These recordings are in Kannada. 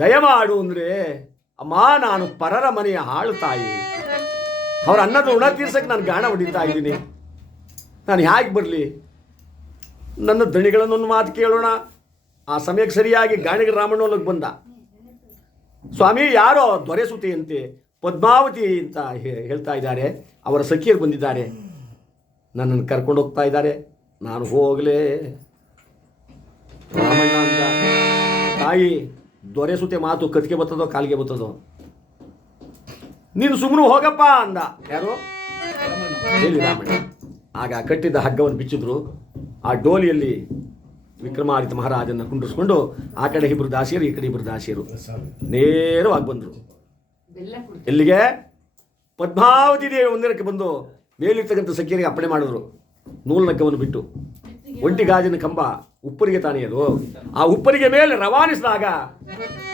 ದಯಮಾಡು ಅಂದರೆ, ಅಮ್ಮ ನಾನು ಪರರ ಮನೆಯ ಹಾಳು ತಾಯಿ, ಅವರ ಅನ್ನದ ಋಣ ತೀರ್ಸಕ್ಕೆ ನಾನು ಗಾಣ ಹೊಡಿತಾ ಇದ್ದೀನಿ. ನಾನು ಹೇಗೆ ಬರಲಿ? ನನ್ನ ದಣಿಗಳನ್ನೊಂದು ಮಾತು ಕೇಳೋಣ. ಆ ಸಮಯಕ್ಕೆ ಸರಿಯಾಗಿ ಗಾಣಿಗ ರಾಮಣ್ಣನೊಳಗೆ ಬಂದ. ಸ್ವಾಮಿ, ಯಾರೋ ದೊರೆಸುತ್ತೆಯಂತೆ ಪದ್ಮಾವತಿ ಅಂತ ಹೇಳ್ತಾ ಇದ್ದಾರೆ, ಅವರ ಸಖಿಯರು ಬಂದಿದ್ದಾರೆ, ನನ್ನನ್ನು ಕರ್ಕೊಂಡು ಹೋಗ್ತಾ ಇದ್ದಾರೆ. ನಾನು ಹೋಗಲೇ ರಾಮಣ್ಣ ಅಂತ, ತಾಯಿ ದೊರೆಸುತ್ತೆ ಮಾತು ಕತ್ತಿಗೆ ಬರ್ತದೋ ಕಾಲಿಗೆ ಬರ್ತದೋ, ನೀನು ಸುಮ್ಮನೆ ಹೋಗಪ್ಪ ಅಂದ. ಯಾರು? ಹೇಳಿ ರಾಮಣ್ಣ. ಆಗ ಕಟ್ಟಿದ್ದ ಹಗ್ಗವನ್ನು ಬಿಚ್ಚಿದ್ರು. ಆ ಡೋಲಿಯಲ್ಲಿ ವಿಕ್ರಮಾದಿತ್ಯ ಮಹಾರಾಜನ ಕುಂಡಿಸ್ಕೊಂಡು ಆ ಕಡೆ ಇಬ್ಬರು ದಾಸಿಯರು, ಈ ಕಡೆ ಇಬ್ಬರು ದಾಸಿಯರು ನೇರವಾಗಿ ಬಂದರು. ಎಲ್ಲಿಗೆ? ಪದ್ಮಾವತಿ ದೇವಿ ಮಂದಿರಕ್ಕೆ ಬಂದು ಮೇಲಿರ್ತಕ್ಕಂಥ ಸಖಿಯರಿಗೆ ಅಪ್ಪಣೆ ಮಾಡಿದ್ರು. ನೂಲ್ನಕ್ಕವನ್ನು ಬಿಟ್ಟು ಒಂಟಿ ಗಾಜಿನ ಕಂಬ ಉಪ್ಪರಿಗೆ ತಾನೇ ಅದು. ಆ ಉಪ್ಪರಿಗೆ ಮೇಲೆ ರವಾನಿಸಿದಾಗ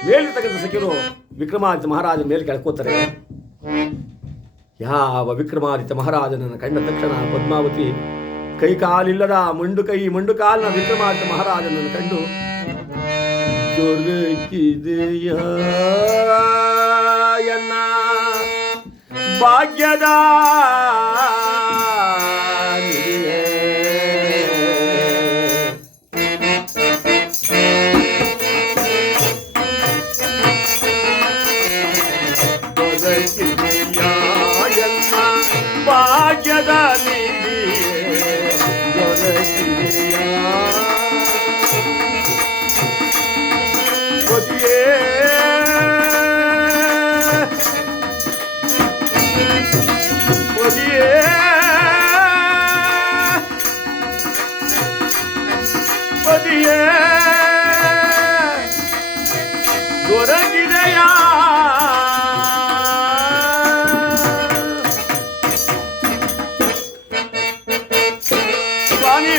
ಮೇಲಿರ್ತಕ್ಕಂಥ ಸಖಿಯರು ವಿಕ್ರಮಾದಿತ್ಯ ಮಹಾರಾಜನ ಮೇಲೆ ಕೆಳ್ಕೋತಾರೆ. ಯಾವ ವಿಕ್ರಮಾದಿತ್ಯ ಮಹಾರಾಜನನ್ನು ಕಂಡ ತಕ್ಷಣ ಪದ್ಮಾವತಿ ಕೈ ಕಾಲಿಲ್ಲದ ಮಂಡು ಕಾಲಿನ ವಿಕ್ರಮಾದಿತ್ಯ ಮಹಾರಾಜನನ್ನು ಕಂಡು, ದೊರಕಿದೆಯ ಎನ್ನ ಭಾಗ್ಯದ ಭಾಗ್ಯದ ದೊರಕಿದೆಯಾ ಸ್ವಾಮಿ?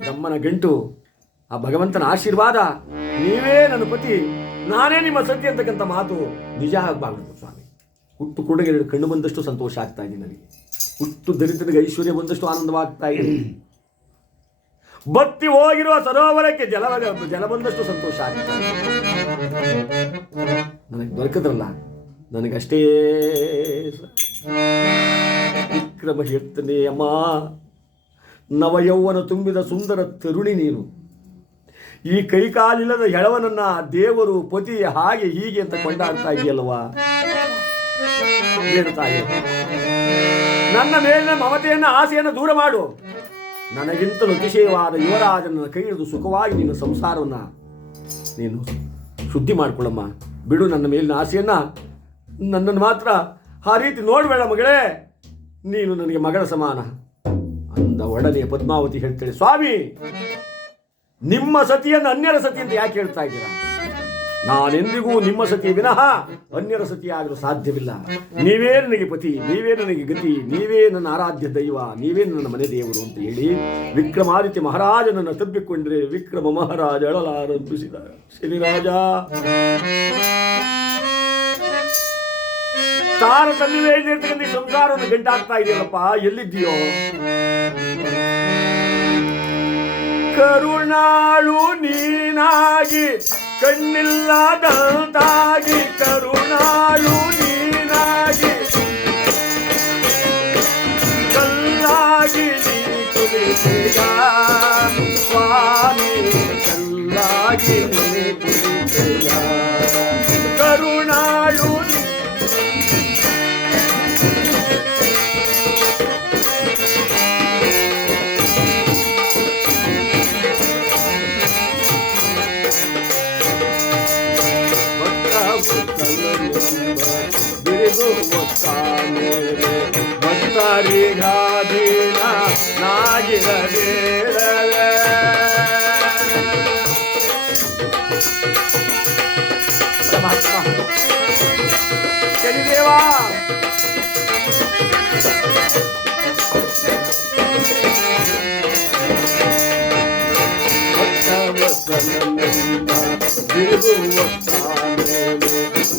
ಬ್ರಹ್ಮನ ಗಂಟು, ಆ ಭಗವಂತನ ಆಶೀರ್ವಾದ, ನೀವೇ ನನ್ನ ಪತಿ, ನಾನೇ ನಿಮ್ಮ ಸತಿ ಅಂತಕ್ಕಂಥ ಮಾತು ನಿಜ ಆಗಬಾರ್ದು ಸ್ವಾಮಿ. ಹುಟ್ಟು ಕೊಡುಗೆ ಕಣ್ಣು ಬಂದಷ್ಟು ಸಂತೋಷ ಆಗ್ತಾ ಇದೆ ನನಗೆ. ಹುಟ್ಟು ದರಿದ್ರನಿಗೆ ಐಶ್ವರ್ಯ ಬಂದಷ್ಟು ಆನಂದವಾಗ್ತಾ ಇದೆ. ಬತ್ತಿ ಹೋಗಿರುವ ಸರೋವರಕ್ಕೆ ಜಲ ಬಂದಷ್ಟು ಸಂತೋಷ ಆಗ್ತಾ ಇದೆ. ನನಗೆ ದೊರಕದ್ರಲ್ಲ, ನನಗಷ್ಟೇ ವಿಕ್ರಮ ಹೇಳ್ತಾನೆ. ಅಮ್ಮ, ನವಯೌವನ ತುಂಬಿದ ಸುಂದರ ತರುಣಿ ನೀನು. ಈ ಕೈಕಾಲಿಲ್ಲದ ಹೆಳವನನ್ನ ದೇವರು ಪತಿ ಹಾಗೆ ಹೀಗೆ ಅಂತ ಕೊಂಡಾಡ್ತಾ ಇದೆಯಲ್ವಾ? ಹೇಳ್ತಾಯಿ, ನನ್ನ ಮೇಲಿನ ಮಮತೆಯನ್ನ ಆಸೆಯನ್ನು ದೂರ ಮಾಡು. ನನಗಿಂತಲೂ ಅತಿಶಯವಾದ ಯುವರಾಜನ ಕೈ ಹಿಡಿದು ಸುಖವಾಗಿ ನಿನ್ನ ಸಂಸಾರವನ್ನ ನೀನು ಶುದ್ಧಿ ಮಾಡ್ಕೊಳ್ಳಮ್ಮ. ಬಿಡು ನನ್ನ ಮೇಲಿನ ಆಸೆಯನ್ನ, ನನ್ನನ್ನು ಮಾತ್ರ ಆ ರೀತಿ ನೋಡಬೇಡ ಮಗಳೇ, ನೀನು ನನಗೆ ಮಗಳ ಸಮಾನ ಅಂದ ಒಡನೆ ಪದ್ಮಾವತಿ ಹೇಳ್ತಾಳೆ, ಸ್ವಾಮಿ, ನಿಮ್ಮ ಸತಿಯನ್ನು ಅನ್ಯರ ಸತಿ ಅಂತ ಯಾಕೆ ಹೇಳ್ತಾ ಇದ್ದೀರಾ? ನಾನೆಂದಿಗೂ ನಿಮ್ಮ ಸತಿ ವಿನಃ ಅನ್ಯರ ಸತಿಯಾಗಲು ಸಾಧ್ಯವಿಲ್ಲ. ನೀವೇ ನನಗೆ ಪತಿ, ನೀವೇ ನನಗೆ ಗತಿ, ನೀವೇ ನನ್ನ ಆರಾಧ್ಯ ದೈವ, ನೀವೇ ನನ್ನ ಮನೆ ದೇವರು ಅಂತ ಹೇಳಿ ವಿಕ್ರಮಾದಿತ್ಯ ಮಹಾರಾಜನನ್ನು ತಬ್ಬಿಕೊಂಡ್ರೆ ವಿಕ್ರಮ ಮಹಾರಾಜ ಅಳಲಾರಂಭಿಸಿದ. ಶನಿರಾಜ ತಾರತಮ್ಯವೇ ಇಲ್ಲಿರ್ತಕ್ಕಂಥ ಸಂಸಾರವನ್ನು ಗಂಟಾಗ್ತಾ ಇದೆಯಲ್ಲಪ್ಪ, ಎಲ್ಲಿದ್ದೀಯೋ? ಕರುಣಾಳು ನೀನಾಗಿ ಕಣ್ಣಿಲ್ಲದಂತಾಗಿ, ಕರುಣಾಳು ನೀನಾಗಿ ಕಲ್ಲಾಗಿ ನೀ ಕುಳಿತೆಯ ಸ್ವಾಮಿ, ಕಲ್ಲಾಗಿ ನೀ ಕುಳಿತೆಯ. ಕರುಣಾಳು ಮೇಲೆ ಭಕ್ತರಿಗಾದೀನ ನಾಗಿರಬೇಡವೇ. ಶನಿದೇವ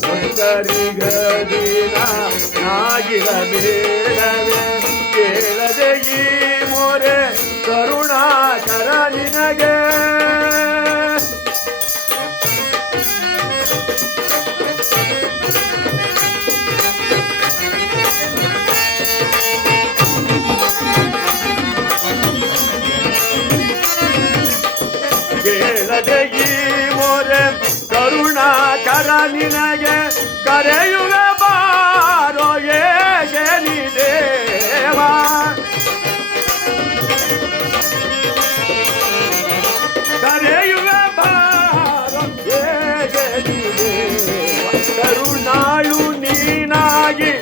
ಭಕ್ತರಿಗದೀನ ನಾಗಿರಬೇಡವೇ. ಕೇಳದೆ ಈ ಮೊರೆ ಕರುಣಾಕರ ನಿನಗೆ. ಕೇಳದೆ ಈ ಮೊರೆ ಕರುಣಾಕರ ನಿನಗೆ. ಕರೆಯುವೆ ಬಾರೋ ಏ ಶನಿದೇವ. ಕರೆಯುವೆ ಬಾರೋ ಏ ಶನಿದೇವ. ಕರುಣಾಳು ನೀನಾಗಿ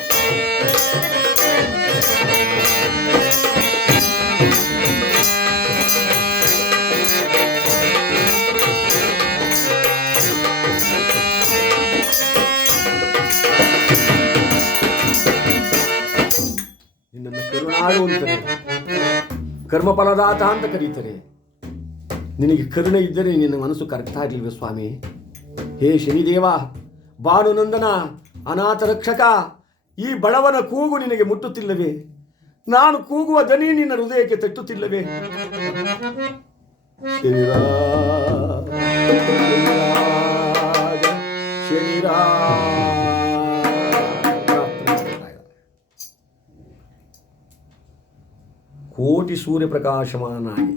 ನಿನ್ನನ್ನು ಕರುಣಾಳು ಅಂತಾರೆ, ಕರ್ಮಫಲದಾತ ಅಂತ ಕರೀತಾರೆ. ನಿನಗೆ ಕರುಣೆ ಇದ್ದರೆ ನಿನ್ನ ಮನಸ್ಸು ಕರೆಕ್ಟ್ ಆಗಲಿಲ್ವೇ ಸ್ವಾಮಿ? ಹೇ ಶನಿದೇವ, ಭಾನುನಂದನ, ಅನಾಥ ರಕ್ಷಕ, ಈ ಬಡವನ ಕೂಗು ನಿನಗೆ ಮುಟ್ಟುತ್ತಿಲ್ಲವೇ? ನಾನು ಕೂಗುವ ದನಿ ನಿನ್ನ ಹೃದಯಕ್ಕೆ ತಟ್ಟುತ್ತಿಲ್ಲವೇ? ಕೋಟಿ ಸೂರ್ಯ ಪ್ರಕಾಶಮಾನಾಗಿ,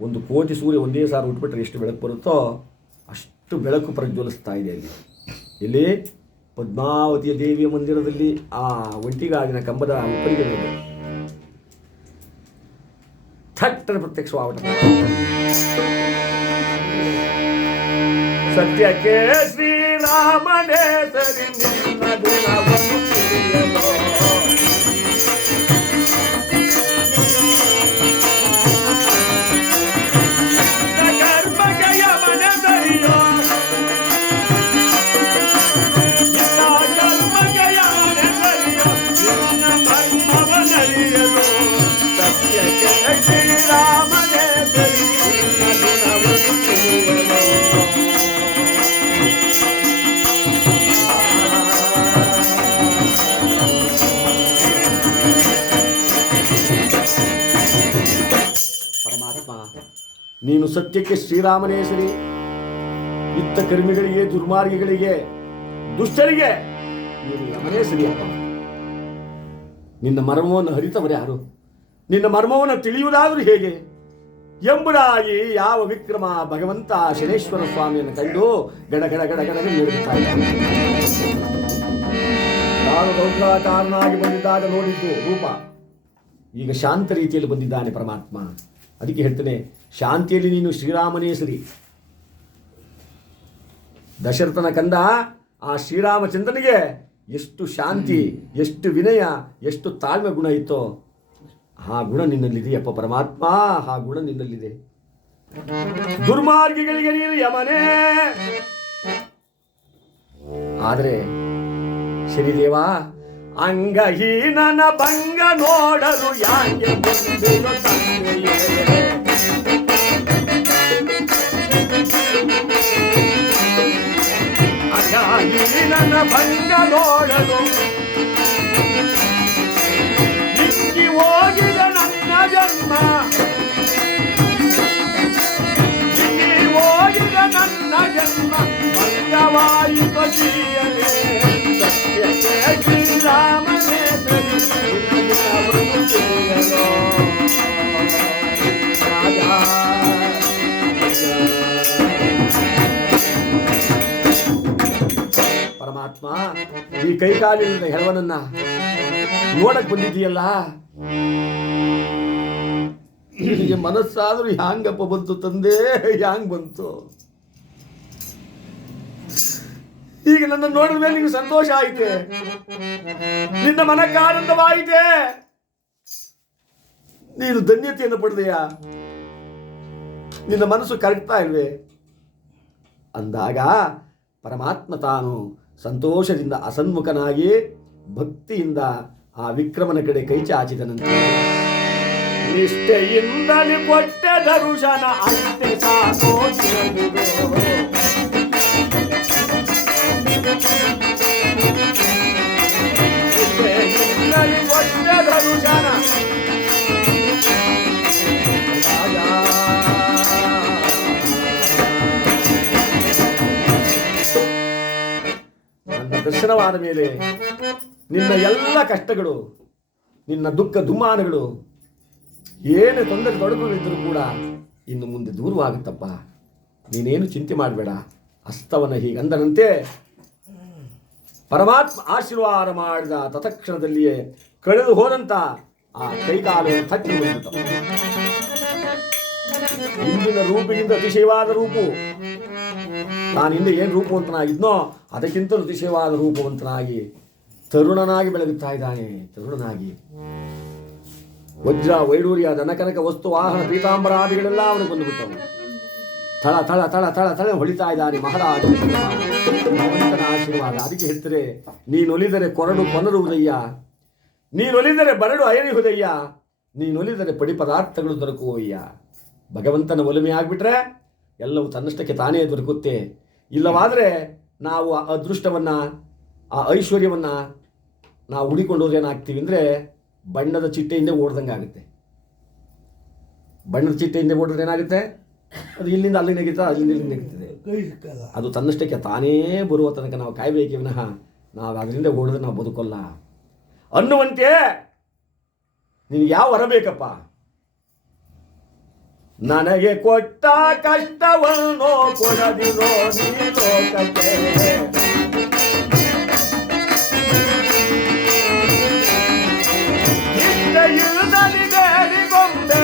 ಒಂದು ಕೋಟಿ ಸೂರ್ಯ ಒಂದೇ ಸಾರಿ ಉಟ್ಬಿಟ್ರೆ ಎಷ್ಟು ಬೆಳಕು ಬರುತ್ತೋ ಅಷ್ಟು ಬೆಳಕು ಪ್ರಜ್ವಲಿಸ್ತಾ ಇದೆ ಅಲ್ಲಿ. ಇಲ್ಲಿ ಪದ್ಮಾವತಿಯ ದೇವಿಯ ಮಂದಿರದಲ್ಲಿ ಆ ಒಂಟಿಗಾಜಿನ ಕಂಬದ ಉಪ್ಪರಿಗೆ ಮೇಲೆ ಥಟ್ಟನ ಪ್ರತ್ಯಕ್ಷವಾಗಟ. ಸತ್ಯಕ್ಕೆ ಶ್ರೀರಾಮನೇ ಸರಿ ನಿನ್ನ ಗುಣವನ್ನು ತಿಳಿಯಲೋ. ನೀನು ಸತ್ಯಕ್ಕೆ ಶ್ರೀರಾಮನೇ ಸರಿ, ಇತ್ತ ಕರ್ಮಿಗಳಿಗೆ, ದುರ್ಮಾರ್ಗಿಗಳಿಗೆ, ದುಷ್ಟರಿಗೆ ನೀನು ಯಮನೇ ಸರಿಯಪ್ಪ. ನಿನ್ನ ಮರ್ಮವನ್ನು ಅರಿತವರು ಯಾರು? ನಿನ್ನ ಮರ್ಮವನ್ನು ತಿಳಿಯುವುದಾದರೂ ಹೇಗೆ ಎಂಬುದಾಗಿ ಯಾವ ವಿಕ್ರಮ ಭಗವಂತ ಶನೇಶ್ವರ ಸ್ವಾಮಿಯನ್ನು ಕಂಡು ಗಡಗಡ ಗಡಗಡ ನೀಡುತ್ತಾ ಇದ್ದಾನೆ. ತಾನು ದೌರ್ಘ್ಯಕಾರನಾಗಿ ಬಂದಿದ್ದಾಗ ನೋಡಿದ್ದು ರೂಪ, ಈಗ ಶಾಂತ ರೀತಿಯಲ್ಲಿ ಬಂದಿದ್ದಾನೆ ಪರಮಾತ್ಮ. ಅದಕ್ಕೆ ಹೇಳ್ತೇನೆ, ಶಾಂತಿಯಲ್ಲಿ ನೀನು ಶ್ರೀರಾಮನೇ ಸರಿ. ದಶರಥನ ಕಂದ ಆ ಶ್ರೀರಾಮಚಂದ್ರನಿಗೆ ಎಷ್ಟು ಶಾಂತಿ, ಎಷ್ಟು ವಿನಯ, ಎಷ್ಟು ತಾಳ್ಮೆ ಗುಣ ಇತ್ತೋ ಆ ಗುಣ ನಿನ್ನಲ್ಲಿದೆಯಪ್ಪ ಪರಮಾತ್ಮ. ಆ ಗುಣ ನಿನ್ನಲ್ಲಿದೆ. ದುರ್ಮಾರ್ಗಿಗಳಿಗೆ ನೀನು ಯಮನೇ. ಆದರೆ ಶನಿದೇವ, ಅಂಗಹೀನನ ಭಂಗ ನೋಡಲು ಯಾಕೆ ಬಂದಿರೋ ತಂದೆಯೇ? ಅಂಗಹೀನನ ಭಂಗ ನೋಡಲು ನಿಕ್ಕಿ ಹೋಗಿದ ನನ್ನ ಜನ್ಮ, ನಿಕ್ಕಿ ಹೋಗಿದ ನನ್ನ ಜನ್ಮ ಭಂಗವಾಯಿತು ಜೀಯನೇ. ಸತ್ಯಕ್ಕೆ ಶ್ರೀರಾಮನೇ ಸರಿ ಗುಣವನ್ನು ತಿಳಿಯಲೋ. ಪರಮಾತ್ಮ, ಈ ಕೈಕಾಲಿನ ಹೆಳವನನ್ನ ನೋಡಕ್ ಬಂದಿದ್ದೀಯಲ್ಲ, ನಿನಗೆ ಮನಸ್ಸಾದ್ರೂ ಹ್ಯಾಂಗಪ್ಪ ಬಂತು ತಂದೆ? ಹ್ಯಾಂಗ್ ಬಂತು? ಈಗ ನನ್ನ ನೋಡಿದ ಮೇಲೆ ನಿನಗೆ ಸಂತೋಷ ಆಯಿತೆ, ನಿನ್ನ ಮನಕ್ಕೆ ಆನಂದವಾಯಿತೆ, ನೀನು ಧನ್ಯತೆಯನ್ನು ಪಡೆದೆಯಾ, ನಿನ್ನ ಮನಸ್ಸು ಕರಗ್ತಾ ಇಲ್ವೇ ಅಂದಾಗ ಪರಮಾತ್ಮ ತಾನು ಸಂತೋಷದಿಂದ ಅಸನ್ಮುಖನಾಗಿ ಭಕ್ತಿಯಿಂದ ಆ ವಿಕ್ರಮನ ಕಡೆ ಕೈ ಚಾಚಿದನಂತೆ. ನಿಷ್ಠೆಯಿಂದಲೇ ಕೊಟ್ಟ ದರುಶನ ಅಷ್ಟೇ ಸಾಕೋ ಕೊಟ್ಟ ದರುಶನ ನನ್ನ ದರ್ಶನವಾದ ಮೇಲೆ ನಿನ್ನ ಎಲ್ಲ ಕಷ್ಟಗಳು, ನಿನ್ನ ದುಃಖ ದುಮ್ಮಾನಗಳು, ಏನು ತೊಂದರೆ ತೊಡಗುಗಳಿದ್ದರೂ ಕೂಡ ಇನ್ನು ಮುಂದೆ ದೂರವಾಗುತ್ತಪ್ಪ, ನೀನೇನು ಚಿಂತೆ ಮಾಡಬೇಡ ಹಸ್ತವನ್ನ ಹೀಗಂದನಂತೆ ಪರಮಾತ್ಮ ಆಶೀರ್ವಾದ ಮಾಡಿದ ತತ್ಕ್ಷಣದಲ್ಲಿಯೇ ಕಳೆದು ಹೋದಂತ ಆ ಕೈಕಾಲು ತಟ್ಟಿ ಬಂದಿತು. ಇಂದಿನ ರೂಪಿನಿಂದ ಅತಿಶಯವಾದ ರೂಪು, ನಾನು ಹಿಂದೆ ಏನು ರೂಪವಂತನಾಗಿದ್ನೋ ಅದಕ್ಕಿಂತಲೂ ಅತಿಶಯವಾದ ರೂಪವಂತನಾಗಿ ತರುಣನಾಗಿ ಬೆಳಗುತ್ತಾ ಇದ್ದಾನೆ. ತರುಣನಾಗಿ ವಜ್ರ ವೈಡೂರ್ಯ ದನಕನಕ ವಸ್ತು ವಾಹನ ಪೀತಾಂಬರಾದಿಗಳೆಲ್ಲ ಅವನಿಗೆ ಬಂದುಬಿಟ್ಟವು. ತಳ ತಳ ತಳ ತಳ ತಳ ಹೊಳಿತಾ ಇದ್ದಾನೆ ಮಹಾರಾಜ ಭಗವಂತನ ಆಶೀರ್ವಾದ. ಅದಕ್ಕೆ ಹೇಳ್ತಾರೆ, ನೀನೊಲಿದರೆ ಕೊರಡು ಕೊನರುವುದಯ್ಯ, ನೀನೊಲಿದರೆ ಬರಡು ಅಯನಿಹುದಯ್ಯ, ನೀನೊಲಿದರೆ ಪಡಿ ಪದಾರ್ಥಗಳು ದೊರಕುವಯ್ಯ. ಭಗವಂತನ ಒಲಿಮೆ ಆಗಿಬಿಟ್ರೆ ಎಲ್ಲವೂ ತನ್ನಷ್ಟಕ್ಕೆ ತಾನೇ ದೊರಕುತ್ತೆ. ಇಲ್ಲವಾದರೆ ನಾವು ಆ ಅದೃಷ್ಟವನ್ನು ಆ ಐಶ್ವರ್ಯವನ್ನು ನಾವು ಹುಡಿಕೊಂಡು ಹೋದೇನಾಗ್ತೀವಿ ಅಂದರೆ ಬಣ್ಣದ ಚಿಟ್ಟೆಯಿಂದ ಓಡ್ದಂಗೆ ಆಗುತ್ತೆ. ಬಣ್ಣದ ಚಿಟ್ಟೆಯಿಂದ ಓಡಿದ್ರೆ ಏನಾಗುತ್ತೆ, ಅದು ಇಲ್ಲಿಂದ ಅಲ್ಲಿ ನೆಗೀತಾ, ಅಲ್ಲಿಂದ ಇಲ್ಲಿ ನೆಗೀತದೆ. ಅದು ತನ್ನಷ್ಟಕ್ಕೆ ತಾನೇ ಬರುವ ತನಕ ನಾವು ಕಾಯಬೇಕೇ ವಿನಃ ನಾವು ಅದರಿಂದ ಓಡಿದ್ರೆ ನಾವು ಬದುಕೋಲ್ಲ ಅನ್ನುವಂತೆ ನಿನಗೆ ಯಾವ ವರ ಬೇಕಪ್ಪ? ನನಗೆ ಕೊಟ್ಟ ಕಷ್ಟವನ್ನು ಕೊಡದಿರೋ ನೀ ಲೋಕಕ್ಕೆ, ಇಲ್ಲದಲ್ಲಿ ಬೇಡಿಕೊಂಡೆ,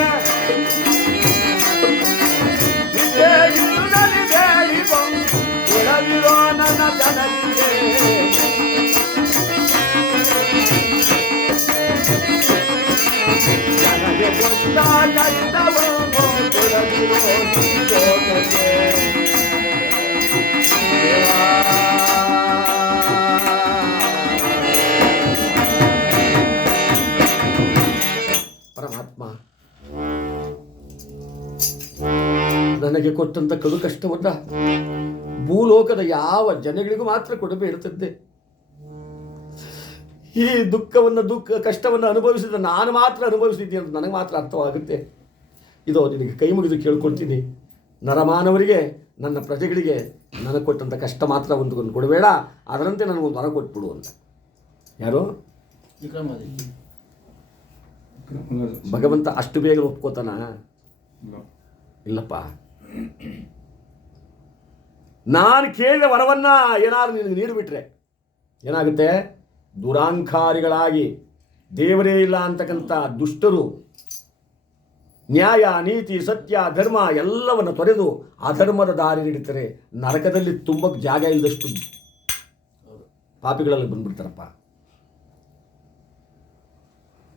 ಇಲ್ಲದಲ್ಲಿ ಬೇಡಿಕೊಂಡು ಕೊಡದಿರೋ ನನ್ನ ಜನರಿಗೆ, ನನಗೆ ಕೊಟ್ಟ ಕಷ್ಟವನ್ನು ಕೊಡದಿರೋ ನೀ ಲೋಕಕ್ಕೆ. ಪರಮಾತ್ಮ ನನಗೆ ಕೊಟ್ಟಂತ ಕಡು ಕಷ್ಟವನ್ನ ಭೂಲೋಕದ ಯಾವ ಜನಗಳಿಗೂ ಮಾತ್ರ ಕೊಡಬೇಡುತ್ತದೆ. ಈ ಕಷ್ಟವನ್ನು ಅನುಭವಿಸಿದ ನಾನು ಮಾತ್ರ ಅನುಭವಿಸಿದ್ದೀನಿ ಅಂತ ನನಗೆ ಮಾತ್ರ ಅರ್ಥವಾಗುತ್ತೆ. ಇದು ನಿನಗೆ ಕೈ ಮುಗಿದು ಕೇಳ್ಕೊಳ್ತೀನಿ, ನರಮಾನವರಿಗೆ ನನ್ನ ಪ್ರಜೆಗಳಿಗೆ ನನಗೆ ಕೊಟ್ಟಂಥ ಕಷ್ಟ ಮಾತ್ರ ಒಂದು ಕೊಡಬೇಡ, ಅದರಂತೆ ನನಗೊಂದು ವರ ಕೊಟ್ಬಿಡು ಅಂತ. ಯಾರು? ಭಗವಂತ ಅಷ್ಟು ಬೇಗ ಒಪ್ಕೋತಾನ? ಇಲ್ಲಪ್ಪ. ನಾನು ಕೇಳಿದ ವರವನ್ನ ಏನಾದ್ರು ನಿನಗೆ ನೀಡಿಬಿಟ್ರೆ ಏನಾಗುತ್ತೆ? ದುರಾಂಕಾರಿಗಳಾಗಿ ದೇವರೇ ಇಲ್ಲ ಅಂತಕ್ಕಂಥ ದುಷ್ಟರು ನ್ಯಾಯ ನೀತಿ ಸತ್ಯ ಧರ್ಮ ಎಲ್ಲವನ್ನು ತೊರೆದು ಅಧರ್ಮದ ದಾರಿ ಹಿಡಿತಾರೆ. ನರಕದಲ್ಲಿ ತುಂಬಕ್ಕೆ ಜಾಗ ಇಲ್ಲದಷ್ಟು ಪಾಪಿಗಳಲ್ಲಿ ಬಂದ್ಬಿಡ್ತಾರಪ್ಪ.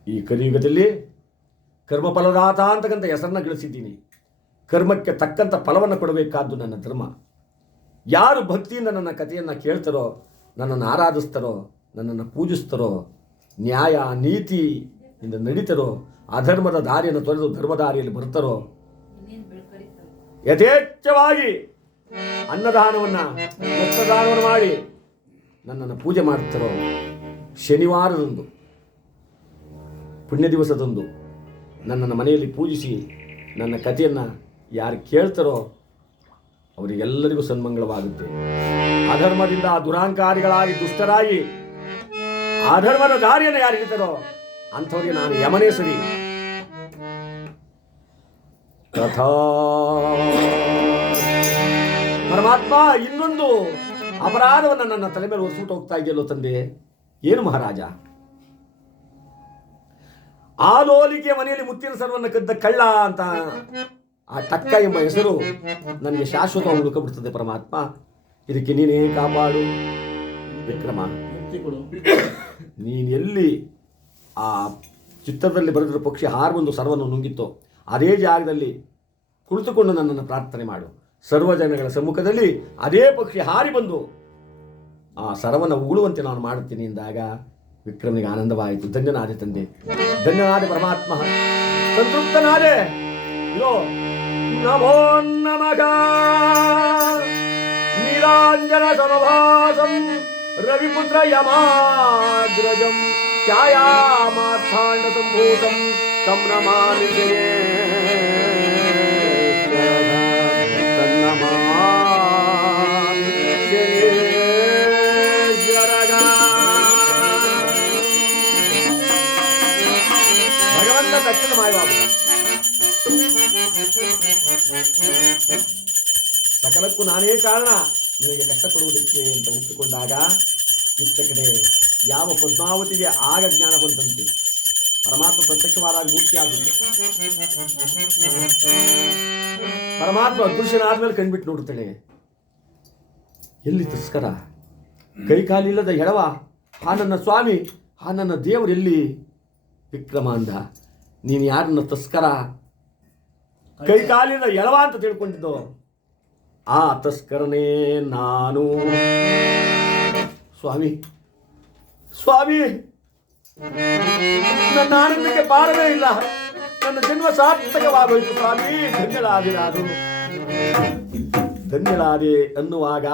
ಈ ಕಲಿಯುಗದಲ್ಲಿ ಕರ್ಮಫಲದಾತ ಅಂತಕ್ಕಂಥ ಹೆಸರನ್ನ ಗಳಿಸಿದ್ದೀನಿ. ಕರ್ಮಕ್ಕೆ ತಕ್ಕಂಥ ಫಲವನ್ನು ಕೊಡಬೇಕಾದ್ದು ನನ್ನ ಧರ್ಮ. ಯಾರು ಭಕ್ತಿಯಿಂದ ನನ್ನ ಕಥೆಯನ್ನು ಕೇಳ್ತಾರೋ, ನನ್ನನ್ನು ಆರಾಧಿಸ್ತಾರೋ, ನನ್ನನ್ನು ಪೂಜಿಸ್ತಾರೋ, ನ್ಯಾಯ ನೀತಿಯಿಂದ ನಡೀತಾರೋ, ಅಧರ್ಮದ ದಾರಿಯನ್ನು ತೊರೆದು ಧರ್ಮದಾರಿಯಲ್ಲಿ ಬರ್ತಾರೋ, ಯಥೇಚ್ಛವಾಗಿ ಅನ್ನದಾನವನ್ನು ವಸ್ತ್ರದಾನವನ್ನು ಮಾಡಿ ನನ್ನನ್ನು ಪೂಜೆ ಮಾಡ್ತಾರೋ, ಶನಿವಾರದಂದು ಪುಣ್ಯ ದಿವಸದಂದು ನನ್ನನ್ನು ಮನೆಯಲ್ಲಿ ಪೂಜಿಸಿ ನನ್ನ ಕಥೆಯನ್ನು ಯಾರು ಕೇಳ್ತಾರೋ ಅವರಿಗೆಲ್ಲರಿಗೂ ಸನ್ಮಂಗಳವಾಗುತ್ತೆ. ಅಧರ್ಮದಿಂದ ದುರಾಂಕಾರಿಗಳಾಗಿ ದುಷ್ಟರಾಗಿ ಅಧರ್ಮದ ದಾರಿಯನ್ನು ಯಾರು ಹಿಡಿತಾರೋ ಅಂಥವ್ರಿಗೆ ನಾನು ಯಮನೇ ಸರಿ. ಕಥಾ ಪರಮಾತ್ಮ ಇನ್ನೊಂದು ಅಪರಾಧವನ್ನು ನನ್ನ ತಲೆ ಮೇಲೆ ಹೊರಿಸ್ಬಿಟ್ಟು ಹೋಗ್ತಾ ಇದೆಯಲ್ಲೋ ತಂದೆ. ಏನು ಮಹಾರಾಜ? ಆಲೋಲಿಕೆಯ ಮನೆಯಲ್ಲಿ ಮುತ್ತಿನ ಸರವನ್ನು ಕದ್ದ ಕಳ್ಳ ಅಂತ ಆ ಟಕ್ಕ ಎಂಬ ಹೆಸರು ನನಗೆ ಶಾಶ್ವತವಾಗಿ ಉಳ್ಕೊಬಿಡ್ತದೆ ಪರಮಾತ್ಮ. ಇದಕ್ಕೆ ನೀನೇ ಕಾಪಾಡು ವಿಕ್ರಮ. ನೀನು ಎಲ್ಲಿ ಆ ಚಿತ್ರದಲ್ಲಿ ಬರೆದಿರೋ ಪಕ್ಷಿ ಹಾರ್ಬಂದು ಸರ್ವವನ್ನು ನುಂಗಿತ್ತೋ ಅದೇ ಜಾಗದಲ್ಲಿ ಕುಳಿತುಕೊಂಡು ನನ್ನನ್ನು ಪ್ರಾರ್ಥನೆ ಮಾಡು. ಸರ್ವ ಜನಗಳ ಸಮ್ಮುಖದಲ್ಲಿ ಅದೇ ಪಕ್ಷಿ ಹಾರಿ ಬಂದು ಆ ಸರ್ವನ ಉಗುಳುವಂತೆ ನಾನು ಮಾಡುತ್ತೀನಿ ಎಂದಾಗ ವಿಕ್ರಮನಿಗೆ ಆನಂದವಾಯಿತು. ಧನ್ಯನಾದೆ ತಂದೆ, ಧನ್ಯನಾದೆ ಪರಮಾತ್ಮ, ಸಂತೃಪ್ತನಾದೆ. ಇರೋ ನಮೋ ನಮಃ. ನೀಲಾಂಜನ ಸಮಭಾಸಂ ರವಿಪುತ್ರ ಯಮಾಗ್ರಜಂ ಛಾಯಾಮಾರ್ಥಾಂಡ ಸಂಭೂತಂ ತಂ ನಮಾಮಿ ಭಗವಂತ ತಕ್ಷಣ ಮಾಯವಾಗುತ್ತ. ಸಕಲಕ್ಕೂ ನಾನೇ ಕಾರಣ ನಿನಗೆ ಕಷ್ಟ ಕೊಡುವುದಕ್ಕೆ ಅಂತ ಒಪ್ಪಿಕೊಂಡಾಗ ಇತ್ತ ಕಡೆ ಯಾವ ಪದ್ಮಾವತಿಗೆ ಆಗ ಜ್ಞಾನ ಬಂದಂತೆ ಪರಮಾತ್ಮ ಪ್ರತ್ಯಕ್ಷವಾದಾಗ ಮೂರ್ತಿಯಾಗುತ್ತೆ. ಪರಮಾತ್ಮ ಅದೃಶ್ಯನಾದ್ಮೇಲೆ ಕಣ್ಬಿಟ್ಟು ನೋಡುತ್ತಾಳೆ. ಎಲ್ಲಿ ತಸ್ಕರ, ಕೈಕಾಲಿಲ್ಲದ ಎಡವ, ಆ ನನ್ನ ಸ್ವಾಮಿ, ಆ ನನ್ನ ದೇವರು ಎಲ್ಲಿ? ವಿಕ್ರಮ ಅಂದ, ನೀನು ಯಾರನ್ನ ತಸ್ಕರ ಕೈಕಾಲಿನ ಎಡವ ಅಂತ ತಿಳ್ಕೊಂಡಿದ್ದು? ಆ ತಸ್ಕರನೇ ನಾನು. ಸ್ವಾಮಿ ಸ್ವಾಮಿ, ನನ್ನ ಆನಂದಕ್ಕೆ ಪಾರವೇ ಇಲ್ಲ. ನನ್ನ ಜನ್ಮ ಸಾರ್ಥಕವಾಗೋಯ್ತು ಸ್ವಾಮಿ. ಧನ್ಯಳಾದೆ ನಾನು, ಧನ್ಯಳಾದೆ ಅನ್ನುವಾಗ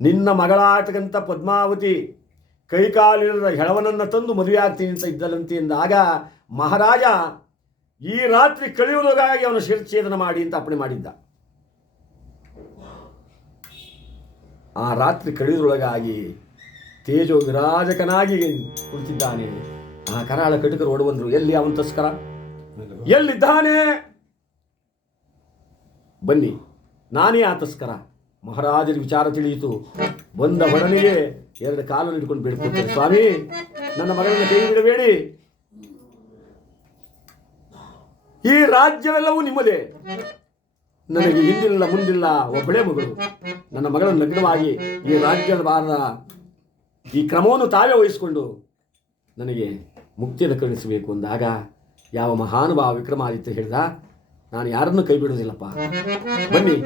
ನಿನ್ನ ಮಗಳಾಟಕಂತ ಪದ್ಮಾವತಿ ಕೈಕಾಲಿನ ಹೆಳವನನ್ನು ತಂದು ಮದುವೆ ಆಗ್ತೀನಿ ಅಂತ ಇದ್ದಲ್ಲಂತೆ ಎಂದಾಗ ಮಹಾರಾಜ ಈ ರಾತ್ರಿ ಕಳೆಯುವುದಕ್ಕಾಗಿ ಅವನು ಶಿರಚ್ಛೇದನ ಮಾಡಿ ಅಂತ ಅಪ್ಪಣೆ ಮಾಡಿದ್ದ. ಆ ರಾತ್ರಿ ಕಳೆಯುವುದರೊಳಗಾಗಿ ತೇಜೋ ವಿರಾಜಕನಾಗಿ ಕುಳಿತಿದ್ದಾನೆ. ಆ ಕರಾಳ ಕಟಕರು ಓಡುವಂದ್ರು, ಎಲ್ಲಿ ಅವನ ತಸ್ಕರ, ಎಲ್ಲಿದ್ದಾನೆ? ಬನ್ನಿ, ನಾನೇ ಆ ತಸ್ಕರ. ಮಹಾರಾಜರ ವಿಚಾರ ತಿಳಿಯಿತು. ಬಂದ ಒಡನೆಯೇ ಎರಡು ಕಾಲನ್ನು ಹಿಡ್ಕೊಂಡು ಬೇಡ್ಕೊಳ್ತೇನೆ, ಸ್ವಾಮಿ ನನ್ನ ಮಗಳನ್ನು ಕೈ ಬಿಡಬೇಡಿ, ಈ ರಾಜ್ಯವೆಲ್ಲವೂ ನಿಮ್ಮದೇ. ನನಗೆ ಹಿಂದಿಲ್ಲ ಮುಂದಿಲ್ಲ, ಒಬ್ಬಳೇ ಮಗಳು. ನನ್ನ ಮಗಳನ್ನು ಲಗ್ನವಾಗಿ ಈ ರಾಜ್ಯದ ಭಾರದ ಈ ಕ್ರಮವನ್ನು ತಾವೇ ವಹಿಸಿಕೊಂಡು ನನಗೆ ಮುಕ್ತಿಯನ್ನು ಕರುಣಿಸಬೇಕು ಅಂದಾಗ ಯಾವ ಮಹಾನುಭಾವ ವಿಕ್ರಮಾದಿತ್ಯ ಹೇಳಿದ, ನಾನು ಯಾರನ್ನು ಕೈ ಬಿಡುವುದಿಲ್ಲಪ್ಪ, ಬನ್ನಿ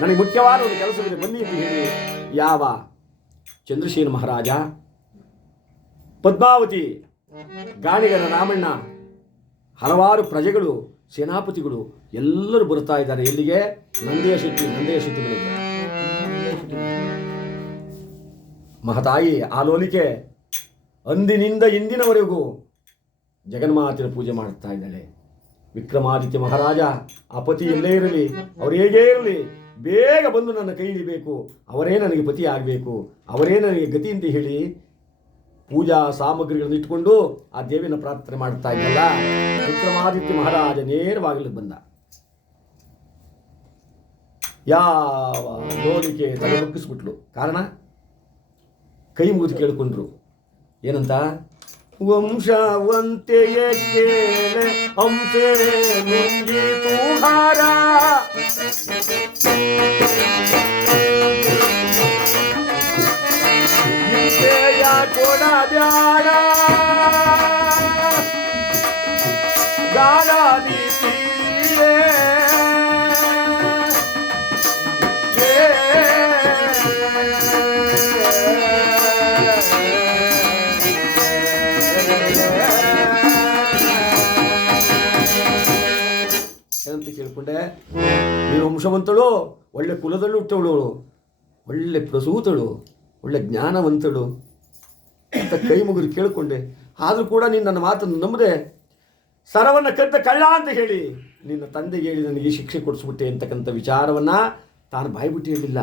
ನನಗೆ ಮುಖ್ಯವಾದ ಒಂದು ಕೆಲಸವಿದೆ, ಬನ್ನಿ ಅಂತ ಹೇಳಿ ಯಾವ ಚಂದ್ರಸೇನ ಮಹಾರಾಜ, ಪದ್ಮಾವತಿ, ಗಾಣಿಗರ ರಾಮಣ್ಣ, ಹಲವಾರು ಪ್ರಜೆಗಳು, ಸೇನಾಪತಿಗಳು ಎಲ್ಲರೂ ಬರುತ್ತಾ ಇದ್ದಾರೆ. ಎಲ್ಲಿಗೆ? ನಂದೆಯ ಶೆಟ್ಟಿ ಮನೆಗೆ. ಮಹತಾಯಿ ಆಲೋಲಿಕೆ ಅಂದಿನಿಂದ ಇಂದಿನವರೆಗೂ ಜಗನ್ಮಾತಿನ ಪೂಜೆ ಮಾಡುತ್ತಾ ಇದ್ದಾಳೆ. ವಿಕ್ರಮಾದಿತ್ಯ ಮಹಾರಾಜ ಆ ಪತಿ ಎಲ್ಲೇ ಇರಲಿ, ಅವರು ಹೇಗೇ ಇರಲಿ, ಬೇಗ ಬಂದು ನನ್ನ ಕೈ ಹಿಡಿಬೇಕು, ಅವರೇ ನನಗೆ ಪತಿ ಆಗಬೇಕು, ಅವರೇ ನನಗೆ ಗತಿ ಅಂತ ಹೇಳಿ ಪೂಜಾ ಸಾಮಗ್ರಿಗಳನ್ನು ಇಟ್ಟುಕೊಂಡು ಆ ದೇವಿನ ಪ್ರಾರ್ಥನೆ ಮಾಡ್ತಾ ಇದ್ದಲ್ಲ. ವಿಕ್ರಮಾದಿತ್ಯ ಮಹಾರಾಜ ನೇರವಾಗಲು ಬಂದ. ಯಾವ ಲೋಲಿಕೆ ತಲೆ ಬಗ್ಗಿಸ್ಬಿಟ್ಲು. ಕಾರಣ ಕೈ ಮುಗಿದು ಕೇಳಿಕೊಂಡ್ರು. ಏನಂತ? ವಂಶವಂತೆಯೇ ಕೇಳೆ ಹಂಸೆ ನುಂಗಿತು ಹಾರ, ಹಿಂಸೆಯ ಕೊಡಬ್ಯಾಡ ಗಾಳಿ ತೀರೆ ಏನಂತ ಕೇಳಿಕೊಂಡೆ. ನೀನು ವಂಶವಂತಳು, ಒಳ್ಳೆ ಕುಲದಲ್ಲಿ ಹುಟ್ಟವಳು, ಒಳ್ಳೆ ಪ್ರಸೂತಳು, ಒಳ್ಳೆ ಜ್ಞಾನವಂತಳು ಅಂತ ಕೈ ಮುಗಿದು ಕೇಳಿಕೊಂಡೆ. ಆದರೂ ಕೂಡ ನೀನು ನನ್ನ ಮಾತನ್ನು ನಂಬದೆ ಸರವನ್ನು ಕದ್ದ ಕಳ್ಳ ಅಂತ ಹೇಳಿ ನಿನ್ನ ತಂದೆಗೆ ಹೇಳಿ ನನಗೆ ಶಿಕ್ಷೆ ಕೊಡಿಸ್ಬಿಟ್ಟೆ ಅಂತಕ್ಕಂಥ ವಿಚಾರವನ್ನು ತಾನು ಬಾಯ್ಬಿಟ್ಟು ಹೇಳಿಲ್ಲ.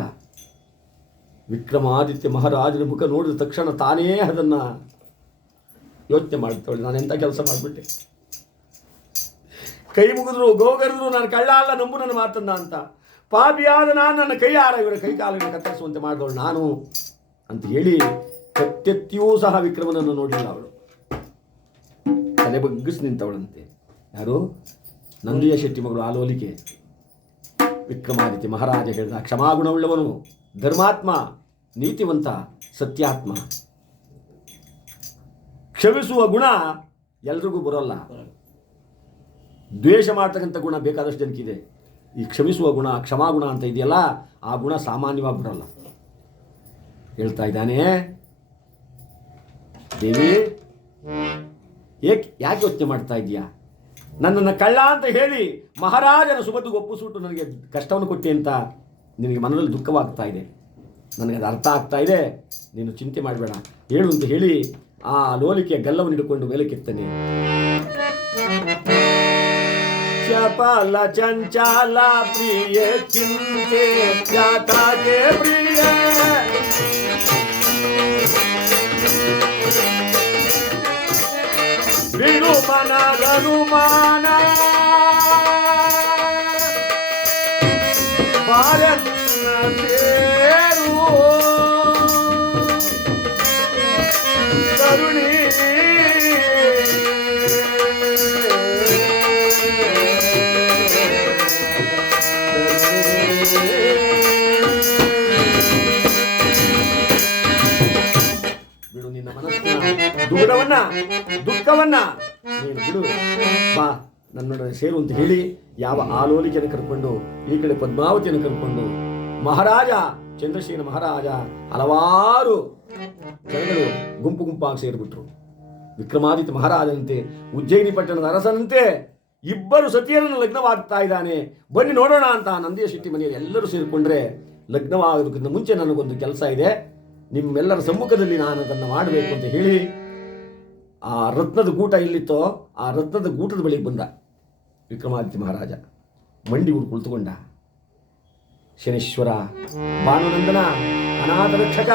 ವಿಕ್ರಮಾದಿತ್ಯ ಮಹಾರಾಜನ ಮುಖ ನೋಡಿದ ತಕ್ಷಣ ತಾನೇ ಅದನ್ನು ಯೋಚನೆ ಮಾಡ್ತಾಳೆ, ನಾನು ಎಂಥ ಕೆಲಸ ಮಾಡಿಬಿಟ್ಟೆ. ಕೈ ಮುಗಿದ್ರು, ಗೋಗರಿದ್ರು, ನಾನು ಕಳ್ಳ ಅಲ್ಲ, ನಂಬು ನನ್ನ ಮಾತನ್ನ ಅಂತ. ಪಾಪಿಯಾದ ನಾನು ನನ್ನ ಕೈ ಇವರ ಕೈ ಕಾಲನ್ನು ಕತ್ತರಿಸುವಂತೆ ಮಾಡಿದವಳು ನಾನು ಅಂತ ಹೇಳಿ ಕತ್ತೆತ್ತಿಯೂ ಸಹ ವಿಕ್ರಮನನ್ನು ನೋಡಲಿಲ್ಲ. ಅವಳು ತಲೆ ಬಗ್ಗಿಸಿ ನಿಂತವಳಂತೆ. ಯಾರು? ನಂದಿಯ ಶೆಟ್ಟಿ ಮಗಳು ಆಲೋಲಿಕೆ. ವಿಕ್ರಮಾದಿತ್ಯ ಮಹಾರಾಜ ಹೇಳಿದ, ಕ್ಷಮಾಗುಣವುಳ್ಳವನು, ಧರ್ಮಾತ್ಮ, ನೀತಿವಂತ, ಸತ್ಯಾತ್ಮ. ಕ್ಷಮಿಸುವ ಗುಣ ಎಲ್ರಿಗೂ ಬರೋಲ್ಲ. ದ್ವೇಷ ಮಾಡ್ತಕ್ಕಂಥ ಗುಣ ಬೇಕಾದಷ್ಟು ಜನಕ್ಕಿದೆ. ಈ ಕ್ಷಮಿಸುವ ಗುಣ, ಕ್ಷಮಾಗುಣ ಅಂತ ಇದೆಯಲ್ಲ, ಆ ಗುಣ ಸಾಮಾನ್ಯವಾಗಿ ಬರೋಲ್ಲ. ಹೇಳ್ತಾ ಇದ್ದಾನೆ, ದೇವಿ ಯಾಕೆ ಯೋಚನೆ ಮಾಡ್ತಾ ಇದೀಯಾ? ನನ್ನನ್ನು ಕಳ್ಳ ಅಂತ ಹೇಳಿ ಮಹಾರಾಜನ ಸುಬದಿಗೆ ಒಪ್ಪಿಸ್ಬಿಟ್ಟು ನನಗೆ ಕಷ್ಟವನ್ನು ಕೊಟ್ಟೆ ಅಂತ ನಿನಗೆ ಮನದಲ್ಲಿ ದುಃಖವಾಗ್ತಾ ಇದೆ. ನನಗೆ ಅದು ಅರ್ಥ ಆಗ್ತಾ ಇದೆ. ನೀನು ಚಿಂತೆ ಮಾಡಬೇಡ, ಹೇಳು ಅಂತ ಹೇಳಿ ಆ ಲೋಲಿಕೆಯ ಗಲ್ಲವನ್ನು ಹಿಡ್ಕೊಂಡು ಮೇಲಕ್ಕೆತ್ತಾನೆ. ಚಪಲ ಚಂಚಲ ಪ್ರಿಯ ಚಿಂತೆ ಜಾತಾಗೆ ಪ್ರಿಯ ವಿನುಮನ ಗನುಮಾನ ಬಾರನ್ನ ಸೇರು ಕರುಣಿ ಬಿಡು ನಿನ್ನ ಮನಸ್ಸಿನ ದುಃಖವನ್ನ ನೀನು ಬಿಡು, ಬಾ ನನ್ನೊಡನೆ ಸೇರು ಅಂತ ಹೇಳಿ ಯಾವ ಆಲೋಲಿಕೆಯನ್ನು ಕರ್ಕೊಂಡು ಈ ಕಡೆ ಪದ್ಮಾವತಿಯನ್ನು ಕರ್ಕೊಂಡು ಮಹಾರಾಜ ಚಂದ್ರಸೇನ ಮಹಾರಾಜ ಹಲವಾರು ಜನಗಳು ಗುಂಪು ಗುಂಪಾಗಿ ಸೇರಿಬಿಟ್ರು. ವಿಕ್ರಮಾದಿತ್ಯ ಮಹಾರಾಜನಂತೆ, ಉಜ್ಜಯಿನಿ ಪಟ್ಟಣದ ಅರಸನಂತೆ ಇಬ್ಬರು ಸತಿಯರನ್ನು ಲಗ್ನವಾಗ್ತಾ ಇದ್ದಾನೆ, ಬನ್ನಿ ನೋಡೋಣ ಅಂತ ನಂದಿಯ ಶೆಟ್ಟಿ ಮನೆಯಲ್ಲಿ ಎಲ್ಲರೂ ಸೇರಿಕೊಂಡ್ರೆ, ಲಗ್ನವಾಗೋದಕ್ಕಿಂತ ಮುಂಚೆ ನನಗೊಂದು ಕೆಲಸ ಇದೆ, ನಿಮ್ಮೆಲ್ಲರ ಸಮ್ಮುಖದಲ್ಲಿ ನಾನು ಅದನ್ನು ಮಾಡಬೇಕು ಅಂತ ಹೇಳಿ ಆ ರತ್ನದ ಗೂಟ ಎಲ್ಲಿತ್ತೋ ಆ ರತ್ನದ ಗೂಟದ ಬಳಿಗೆ ಬಂದ ವಿಕ್ರಮಾದಿತ್ಯ ಮಹಾರಾಜ. ಮಂಡಿ ಊರು ಕುಳಿತುಕೊಂಡ. ಶನೇಶ್ವರ, ಭಾನುನಂದನ, ಅನಾಥ ರಕ್ಷಕ,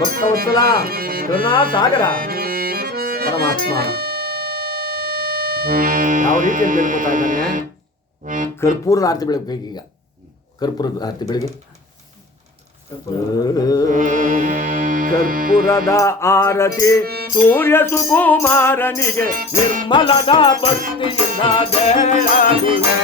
ಭಕ್ತವತ್ಸಲ, ಕರುಣಾಸಾಗರ ಪರಮಾತ್ಮ ಯಾವ ರೀತಿಯಲ್ಲಿ ಬೆಳ್ಕೊತಾ ಇದ್ದಾನೆ. ಕರ್ಪೂರದ ಆರತಿ ಬೆಳಗ್ಬೇಕು. ಈಗ ಕರ್ಪೂರದ ಆರತಿ ಬೆಳಗ್ಗೆ ಕರ್ಪೂರದ ಆರತಿ ಸೂರ್ಯ ಸುಕುಮಾರನಿಗೆ ನಿರ್ಮಲದ ಭಕ್ತಿಯಿಂದ ಬೆಳಗುವೆ.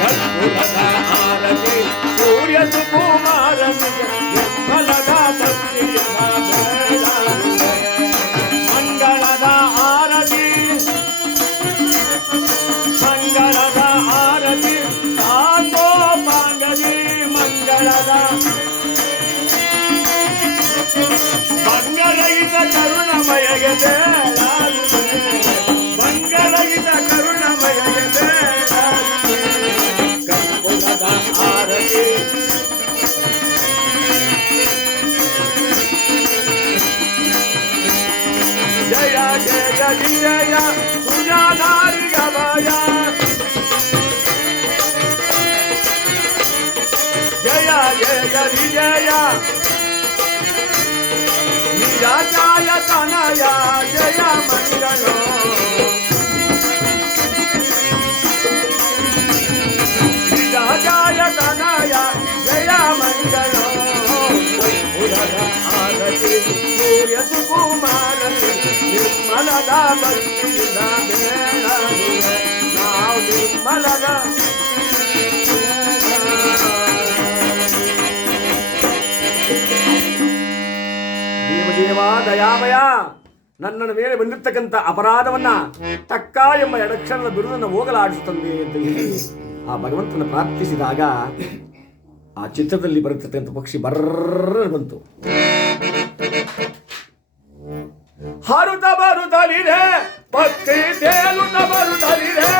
ಕರ್ಪೂರದ ಆರತಿ ಸೂರ್ಯ ಸುಕುಮಾರನಿಗೆ ನಿರ್ಮಲದ ಭಕ್ತಿಯಿಂದ ಬೆಳಗುವೆ. ಮಂಗಳದ ಆರತಿ ಸಾಂಗೋ ಪಾಂಗಲಿ ಮಂಗಳದ ಬಂಗರಹಿತ ಕರುಣಮಯಗೆ ಬೇಡಾಗಿದೆ, ಬಂಗರಹಿತ ಕರುಣಮಯಗೆ ಬೇಡಾಗಿದೆ. ಕರ್ಪೂರದ ಆರತಿ ಜಯ ಜಯ ವಿಜಯ ಸುಜಾನಾರ್ಗಮಯ ಜಯ ಜಯ ವಿಜಯ ನಿರಾಜಾಯ ತನಯ ಜಯ ಮಂಗಳೋ ನಿರಾಜಾಯ ತನಯ ಜಯ ಮಂಗಳೋ. ಕರ್ಪೂರದ ಆರತಿ ಸೂರ್ಯ ಸುಕುಮಾರನಿ ನಿರ್ಮಲದ ಭಕ್ತಿಯಿಂದ ಬೆಳಗುವೆ. ನಾವು ನಿರ್ಮಲದ ದೇವ ದಯಾಮಯ, ನನ್ನ ಮೇಲೆ ಬಂದಿರತಕ್ಕಂಥ ಅಪರಾಧವನ್ನ ತಕ್ಕ ಎಂಬ ಎಡಕ್ಷಣದ ಬಿರುದನ್ನು ಹೋಗಲಾಡಿಸುತ್ತಂದೆ ಅಂತ ಹೇಳಿ ಆ ಭಗವಂತನ ಪ್ರಾರ್ಥಿಸಿದಾಗ ಆ ಚಿತ್ರದಲ್ಲಿ ಬರತಕ್ಕಂಥ ಪಕ್ಷಿ ಬರ್ರ ಬಂತು. ಹಾರುತ್ತ ಬರುತ್ತಲಿದೆ ಪಕ್ಷಿ ತೇಲುತ್ತ ಬರುತ್ತಲಿದೆ,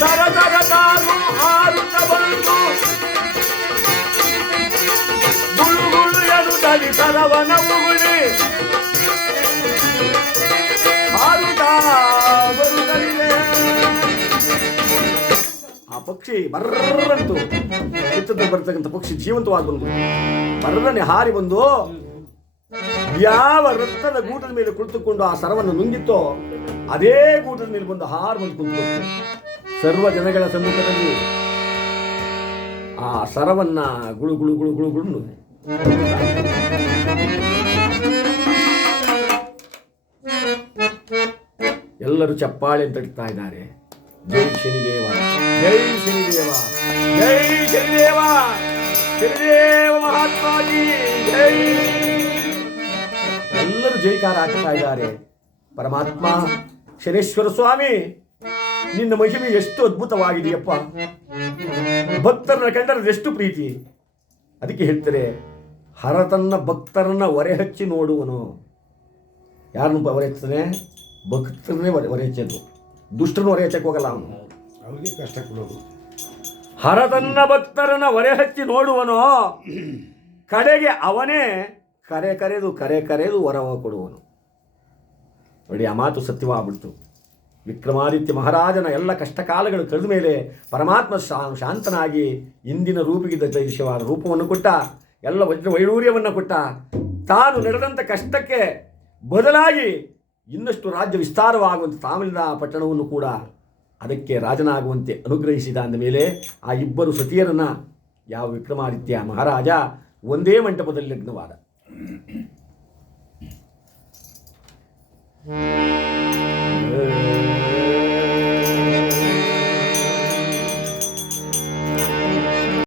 ಸರ ಸರ ತಾನು ಹಾರುತ್ತ ಬಂತು ಗುಳು ಗುಳು ಎನ್ನುತ್ತಲಿ ಸರವನ ಉಗುಳಿ ಹಾರುತ್ತಾ ಬರುತ್ತಲಿದೆ. ಆ ಪಕ್ಷಿ ಬರ್ರಂತು ಚಿತ್ರದಲ್ಲಿ ಬರ್ತಕ್ಕಂಥ ಪಕ್ಷಿ ಜೀವಂತವಾಗಿ ಬಂದು ಬರ್ರನೆ ಹಾರಿ ಬಂದು ಯಾವ ರಕ್ತದ ಗೂಟದ ಮೇಲೆ ಕುಳಿತುಕೊಂಡು ಆ ಸರವನ್ನು ನುಂಗಿತ್ತೋ ಅದೇ ಗೂಟದ ಮೇಲೆ ಬಂದು ಹಾರು ಬಂದು ಕುಳಿತು ಸರ್ವ ಜನಗಳ ಸಮ್ಮುಖದಲ್ಲಿ ಆ ಸರವನ್ನ ಗುಳು ಗುಳು ಗುಳು ಗುಳು ಗುಳು ಎಲ್ಲರೂ ಚಪ್ಪಾಳೆ ತಟ್ತಾ ಇದ್ದಾರೆ. ಜೈ ಶನಿದೇವ, ಜೈ ಶನಿದೇವ, ಜೈ ಶನಿದೇವ, ಶನಿದೇವ ಮಹಾತ್ಮಾಜಿ ಜೈ. ಎಲ್ಲರೂ ಜೈಕಾರ ಹಾಕ್ತಾ ಇದ್ದಾರೆ. ಪರಮಾತ್ಮ ಶನೇಶ್ವರ ಸ್ವಾಮಿ, ನಿನ್ನ ಮಹಿಮೆ ಎಷ್ಟು ಅದ್ಭುತವಾಗಿದೆಯಪ್ಪ. ಭಕ್ತರನ್ನ ಕಂಡರೆ ಎಷ್ಟು ಪ್ರೀತಿ. ಅದಕ್ಕೆ ಹೇಳ್ತಾರೆ, ಹರತನ್ನ ಭಕ್ತರನ್ನ ಹೊರೆ ಹಚ್ಚಿ ನೋಡುವನು. ಯಾರನ್ನು ಹೊರೆ ಹಚ್ತಾನೆ? ಭಕ್ತರನ್ನೇ ಹೊರೆ ಹಚ್ಚೋದು. ದುಷ್ಟರನ್ನು ಹೊರೆ ಹಚ್ಚಕ್ಕೆ ಹೋಗಲ್ಲ ಅವನು, ಅವ್ರಿಗೆ ಕಷ್ಟ ಕೊಡೋದು. ಹರತನ್ನ ಭಕ್ತರನ್ನ ಹೊರೆ ಹಚ್ಚಿ ನೋಡುವನು, ಕಡೆಗೆ ಅವನೇ ಕರೆ ಕರೆದು ವರ ಕೊಡುವನು. ನೋಡಿ, ಆ ಮಾತು ಸತ್ಯವಾಗ್ಬಿಡ್ತು. ವಿಕ್ರಮಾದಿತ್ಯ ಮಹಾರಾಜನ ಎಲ್ಲ ಕಷ್ಟ ಕಾಲಗಳು ಕಳೆದ ಮೇಲೆ ಪರಮಾತ್ಮ ಶಾಂತನಾಗಿ ಇಂದಿನ ರೂಪಿಗಿದ್ದ ದೈಶ್ಯವಾದ ರೂಪವನ್ನು ಕೊಟ್ಟ, ಎಲ್ಲ ವೈಡೂರ್ಯವನ್ನು ಕೊಟ್ಟ. ತಾನು ನಡೆದಂಥ ಕಷ್ಟಕ್ಕೆ ಬದಲಾಗಿ ಇನ್ನಷ್ಟು ರಾಜ್ಯ ವಿಸ್ತಾರವಾಗುವಂಥ ತಾಮಿಳಿನ ಪಟ್ಟಣವನ್ನು ಕೂಡ ಅದಕ್ಕೆ ರಾಜನಾಗುವಂತೆ ಅನುಗ್ರಹಿಸಿದ ಅಂದ ಮೇಲೆ ಆ ಇಬ್ಬರು ಸತಿಯರನ್ನು ಯಾವ ವಿಕ್ರಮಾದಿತ್ಯ ಮಹಾರಾಜ ಒಂದೇ ಮಂಟಪದಲ್ಲಿ ಲಗ್ನವಾದ.